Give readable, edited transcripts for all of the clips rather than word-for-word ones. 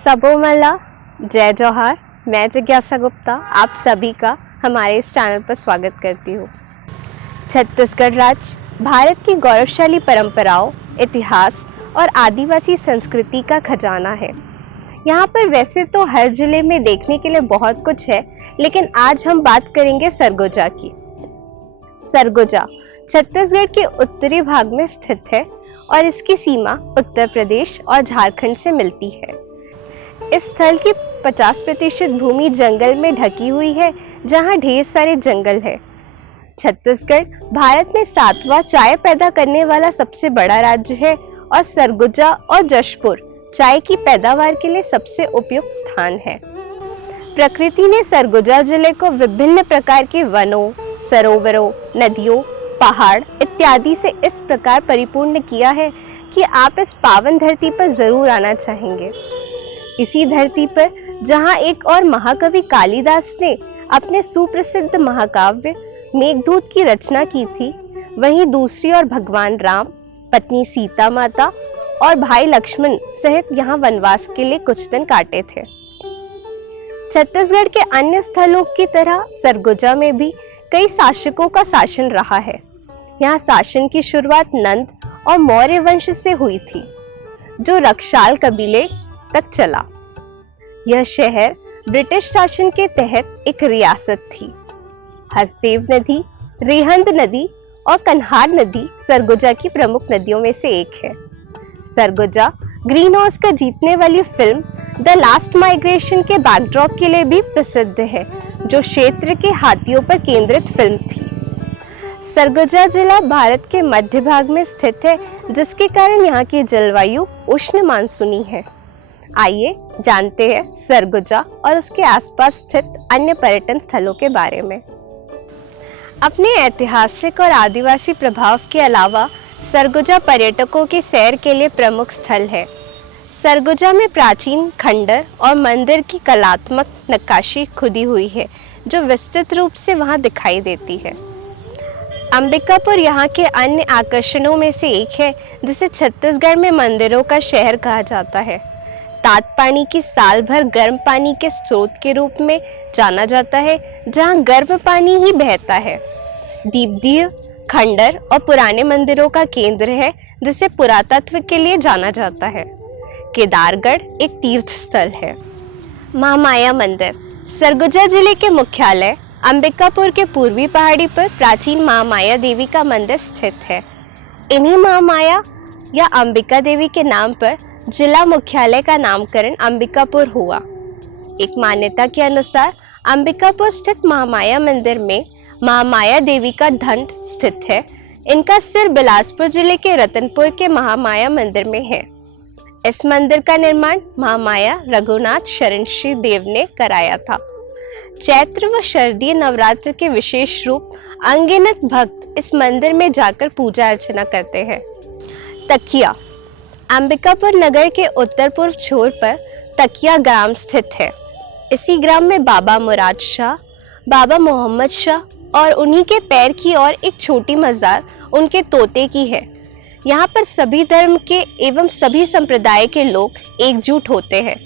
सबोमला, जय जौहर। मैं जिज्ञासा गुप्ता आप सभी का हमारे इस चैनल पर स्वागत करती हूँ। छत्तीसगढ़ राज्य भारत की गौरवशाली परंपराओं, इतिहास और आदिवासी संस्कृति का खजाना है। यहाँ पर वैसे तो हर जिले में देखने के लिए बहुत कुछ है, लेकिन आज हम बात करेंगे सरगुजा की। सरगुजा छत्तीसगढ़ के उत्तरी भाग में स्थित है और इसकी सीमा उत्तर प्रदेश और झारखंड से मिलती है। इस स्थल की 50% भूमि जंगल में ढकी हुई है, जहाँ ढेर सारे जंगल है। छत्तीसगढ़ भारत में 7वां चाय पैदा करने वाला सबसे बड़ा राज्य है और सरगुजा और जशपुर चाय की पैदावार के लिए सबसे उपयुक्त स्थान है। प्रकृति ने सरगुजा जिले को विभिन्न प्रकार के वनों, सरोवरों, नदियों, पहाड़ इत्यादि से इस प्रकार परिपूर्ण किया है कि आप इस पावन धरती पर जरूर आना चाहेंगे। इसी धरती पर जहाँ एक और महाकवि कालिदास ने अपने सुप्रसिद्ध महाकाव्य मेघदूत की रचना की थी, वहीं दूसरी ओर भगवान राम, पत्नी सीता माता और भाई लक्ष्मण सहित यहाँ वनवास के लिए कुछ दिन काटे थे। छत्तीसगढ़ के अन्य स्थलों की तरह सरगुजा में भी कई शासकों का शासन रहा है। यहाँ शासन की शुरुआत नंद और मौर्य वंश से हुई थी, जो रक्षाल कबीले तक चला। यह शहर ब्रिटिश शासन के तहत एक रियासत थी। हसदेव नदी, रिहंद नदी और कन्हार नदी सरगुजा की प्रमुख नदियों में से एक है। सरगुजा ग्रीन ऑस्कर जीतने वाली फिल्म द लास्ट माइग्रेशन के बैकड्रॉप के लिए भी प्रसिद्ध है, जो क्षेत्र के हाथियों पर केंद्रित फिल्म थी। सरगुजा जिला भारत के मध्य भाग में स्थित है, जिसके कारण यहाँ की जलवायु उष्ण मानसूनी है। आइए जानते हैं सरगुजा और उसके आसपास स्थित अन्य पर्यटन स्थलों के बारे में। अपने ऐतिहासिक और आदिवासी प्रभाव के अलावा सरगुजा पर्यटकों की सैर के लिए प्रमुख स्थल है। सरगुजा में प्राचीन खंडर और मंदिर की कलात्मक नक्काशी खुदी हुई है, जो विस्तृत रूप से वहां दिखाई देती है। अंबिकापुर यहाँ के अन्य आकर्षणों में से एक है, जिसे छत्तीसगढ़ में मंदिरों का शहर कहा जाता है। तातपानी की साल भर गर्म पानी के स्रोत के रूप में जाना जाता है, जहाँ गर्म पानी ही बहता है। दीपदीह खंडर और पुराने मंदिरों का केंद्र है, जिसे पुरातत्व के लिए जाना जाता है। केदारगढ़ एक तीर्थ स्थल है। महामाया मंदिर सरगुजा जिले के मुख्यालय अंबिकापुर के पूर्वी पहाड़ी पर प्राचीन महामाया देवी का मंदिर स्थित है। इन्हीं महामाया या अंबिका देवी के नाम पर जिला मुख्यालय का नामकरण अंबिकापुर हुआ। एक मान्यता के अनुसार अंबिकापुर स्थित महामाया मंदिर में महामाया देवी का दंड स्थित है। इनका सिर बिलासपुर जिले के रतनपुर के महामाया मंदिर में है। इस मंदिर का निर्माण महामाया रघुनाथ शरणश्री देव ने कराया था। चैत्र व शरदीय नवरात्र के विशेष रूप अनगिनत भक्त इस मंदिर में जाकर पूजा अर्चना करते हैं। तकिया अंबिकापुर नगर के उत्तर पूर्व छोर पर तकिया ग्राम स्थित है। इसी ग्राम में बाबा मुराद शाह, बाबा मोहम्मद शाह और उन्हीं के पैर की और एक छोटी मजार उनके तोते की है। यहाँ पर सभी धर्म के एवं सभी संप्रदाय के लोग एकजुट होते हैं,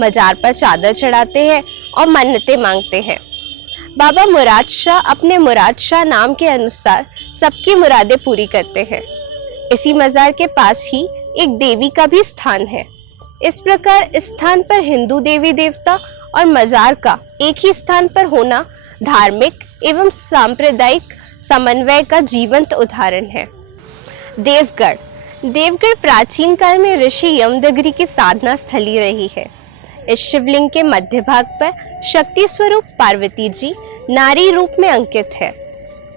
मजार पर चादर चढ़ाते हैं और मन्नतें मांगते हैं। बाबा मुराद शाह अपने मुराद शाह नाम के अनुसार सबकी मुरादें पूरी करते हैं। इसी मजार के पास ही एक देवी का भी स्थान है। इस प्रकार इस स्थान पर हिंदू देवी देवता और मजार का एक ही स्थान पर होना धार्मिक एवं सांप्रदायिक समन्वय का जीवंत उदाहरण है। देवगढ़ प्राचीन काल में ऋषि यमदग्नि की साधना स्थली रही है। इस शिवलिंग के मध्य भाग पर शक्ति स्वरूप पार्वती जी नारी रूप में अंकित है।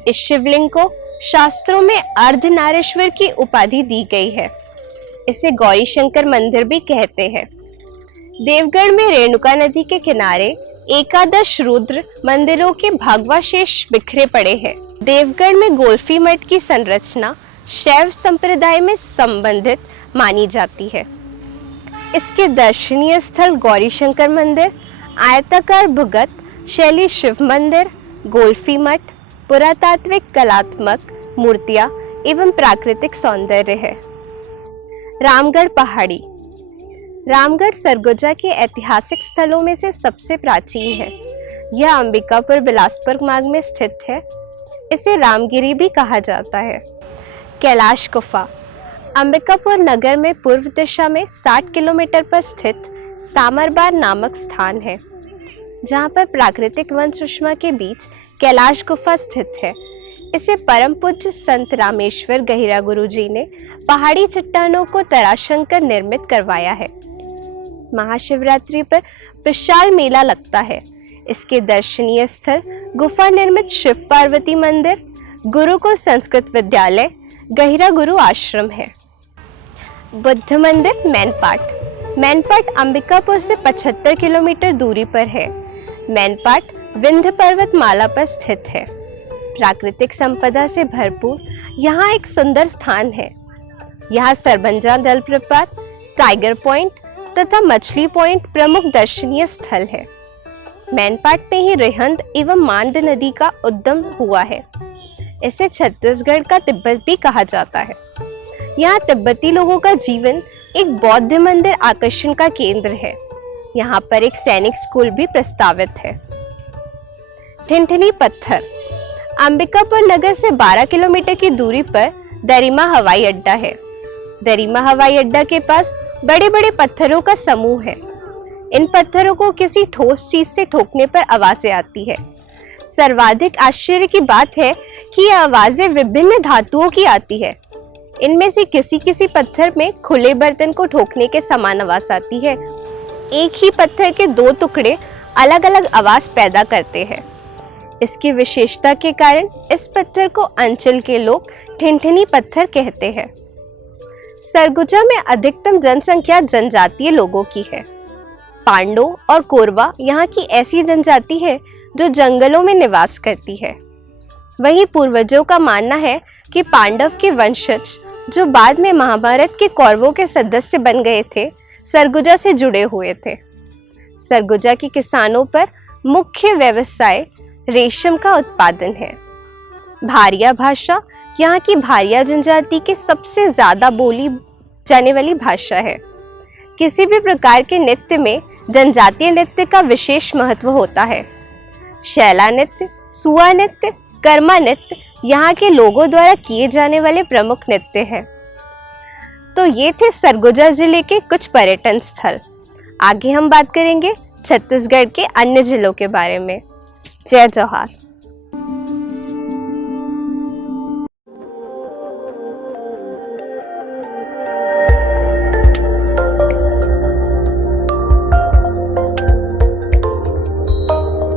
इस शिवलिंग को शास्त्रों में अर्धनारीश्वर की उपाधि दी गई है। इसे गौरी शंकर मंदिर भी कहते हैं। देवगढ़ में रेणुका नदी के किनारे एकादश रुद्र मंदिरों के भगवाशेष बिखरे पड़े हैं। देवगढ़ में गोल्फी मठ की संरचना शैव संप्रदाय में संबंधित मानी जाती है। इसके दर्शनीय स्थल गौरी शंकर मंदिर, आयताकार भुगत शैली शिव मंदिर, गोल्फी मठ, पुरातात्विक कलात्मक मूर्तियां एवं प्राकृतिक सौंदर्य है। रामगढ़ पहाड़ी रामगढ़ सरगुजा के ऐतिहासिक स्थलों में से सबसे प्राचीन है। यह अंबिकापुर बिलासपुर मार्ग में स्थित है। इसे रामगिरी भी कहा जाता है। कैलाश गुफा अंबिकापुर नगर में पूर्व दिशा में 60 किलोमीटर पर स्थित सामरबार नामक स्थान है, जहाँ पर प्राकृतिक वन सुषमा के बीच कैलाश गुफा स्थित है। इसे परम पूज्य संत रामेश्वर गहिरा गुरु जी ने पहाड़ी चट्टानों को तराशंकर कर निर्मित करवाया है। महाशिवरात्रि पर विशाल मेला लगता है। इसके दर्शनीय स्थल गुफा निर्मित शिव पार्वती मंदिर, गुरुकुल संस्कृत विद्यालय, गहिरा गुरु आश्रम है। बुद्ध मंदिर मैनपाट अंबिकापुर से 75 किलोमीटर दूरी पर है। मैनपाट विंध्य पर्वतमाला पर स्थित है। प्राकृतिक संपदा से भरपूर यहाँ एक सुंदर स्थान है। यहाँ सरबंजा जलप्रपात, टाइगर पॉइंट तथा मछली पॉइंट प्रमुख दर्शनीय स्थल है। मैनपाट में ही रिहंद एवं मांड नदी का उद्गम हुआ है। इसे छत्तीसगढ़ का तिब्बत भी कहा जाता है। यहाँ तिब्बती लोगों का जीवन एक बौद्ध मंदिर आकर्षण का केंद्र है। यहाँ पर एक सैनिक स्कूल भी प्रस्तावित है। ठिनठिनी पत्थर अंबिकापुर नगर से 12 किलोमीटर की दूरी पर दरिमा हवाई अड्डा है। दरिमा हवाई अड्डा के पास बड़े बड़े पत्थरों का समूह है। इन पत्थरों को किसी ठोस चीज से ठोकने पर आवाजें आती है। सर्वाधिक आश्चर्य की बात है कि यह आवाजें विभिन्न धातुओं की आती है। इनमें से किसी पत्थर में खुले बर्तन को ठोकने के समान आवाज आती है। एक ही पत्थर के 2 टुकड़े अलग अलग आवाज पैदा करते हैं। इसकी विशेषता के कारण इस पत्थर को अंचल के लोग ठिनठिनी पत्थर कहते हैं। सरगुजा में अधिकतम जनसंख्या जनजातीय लोगों की है। पांडो और कोरवा यहाँ की ऐसी जनजाति है जो जंगलों में निवास करती है। वहीं पूर्वजों का मानना है कि पांडव के वंशज जो बाद में महाभारत के कौरवों के सदस्य बन गए थे, सरगुजा से जुड़े हुए थे। सरगुजा के किसानों पर मुख्य व्यवसाय रेशम का उत्पादन है। भारिया भाषा यहाँ की भारिया जनजाति की सबसे ज्यादा बोली जाने वाली भाषा है। किसी भी प्रकार के नृत्य में जनजातीय नृत्य का विशेष महत्व होता है। शैला नृत्य, सुआ नृत्य, कर्मा नृत्य यहाँ के लोगों द्वारा किए जाने वाले प्रमुख नृत्य हैं। तो ये थे सरगुजा जिले के कुछ पर्यटन स्थल। आगे हम बात करेंगे छत्तीसगढ़ के अन्य जिलों के बारे में। जय जौहार।